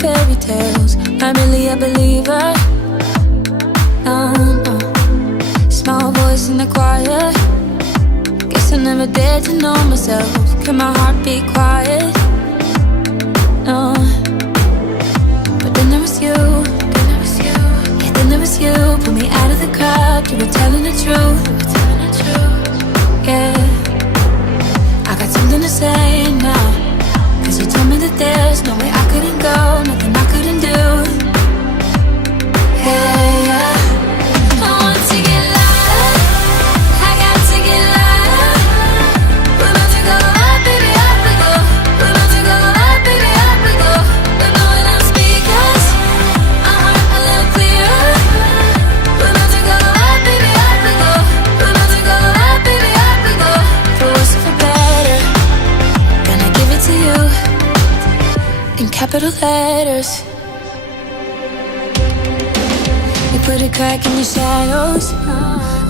fairy tales, not really a believer. No, no. Small voice in the choir. Guess I never dared to know myself. Can my heart be quiet? No. But then there was you. Yeah, then there was you. Pull me out of the crowd. You were telling the truth. Yeah, I got something to say now. 'Cause you told me that there's no way I couldn't go, nothing I couldn't do. Yeah, yeah. I want to get louder, I got to get louder. We're about to go up, baby, up we go. We're about to go up, baby, up we go. We're blowing out speakers, our heart a little clearer. We're about to go up, baby, up we go. We're about to go up, baby, up we go. For worse or for better, gonna give it to you in capital letters. You put a crack in your shadows,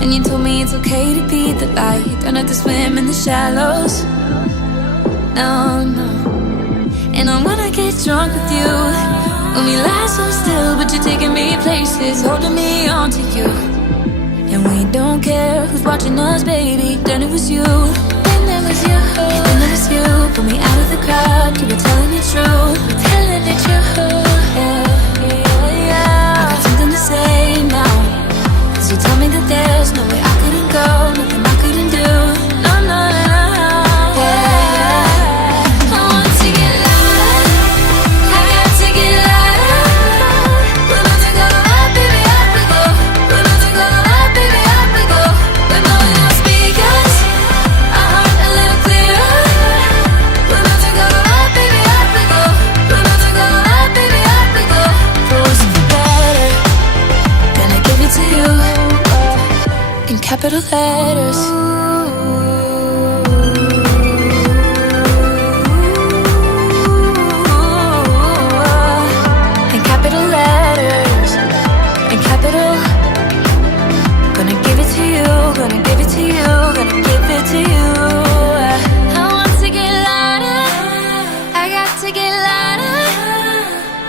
and you told me it's okay to be the light. Don't have to swim in the shallows. No, no. And I wanna get drunk with you. When we lie so still, but you're taking me places, holding me on to you. And we don't care who's watching us, baby. Then it was you. Then there was you. Yeah, then there was you. Pull me out of the crowd. You were telling the truth. Telling the truth. Yeah, yeah, yeah. I got something to say now. 'Cause you told me that there's no way I couldn't go, nothing I couldn't do. No, no, no, no. Yeah. I want to get louder, I got to get louder. We're about to go up, baby, up we go. We're about to go up, baby, up we go. We're blowing out speakers, our heart a little clearer. We're about to go up, baby, up we go. We're about to go up, baby, up we go. For worse or for better, gonna give it to you in capital letters. In capital letters, in capital. Gonna give it to you, gonna give it to you, gonna give it to you. I want to get louder, I got to get louder.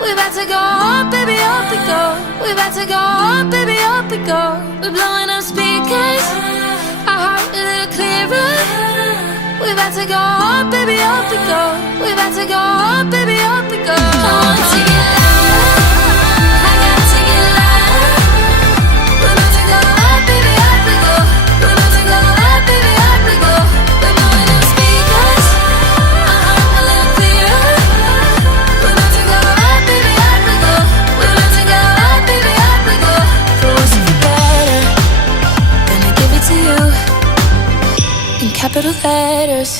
We're about to go up, baby, up we go. We're about to go up, baby, up we go. We're blowing up speakers, our heart a little clearer. We're about to go up, baby, up we go. We're about to go up, baby, up we go. I want to get louder, I got to get louder. We're about to go up, baby, up we go. We're about to go up, baby, up we go. We're blowing up speakers, our heart a little clearer. We're about to go up, baby, up we go. We're about to go up, baby, up we go. For worse or for better, gonna give it to you in capital letters.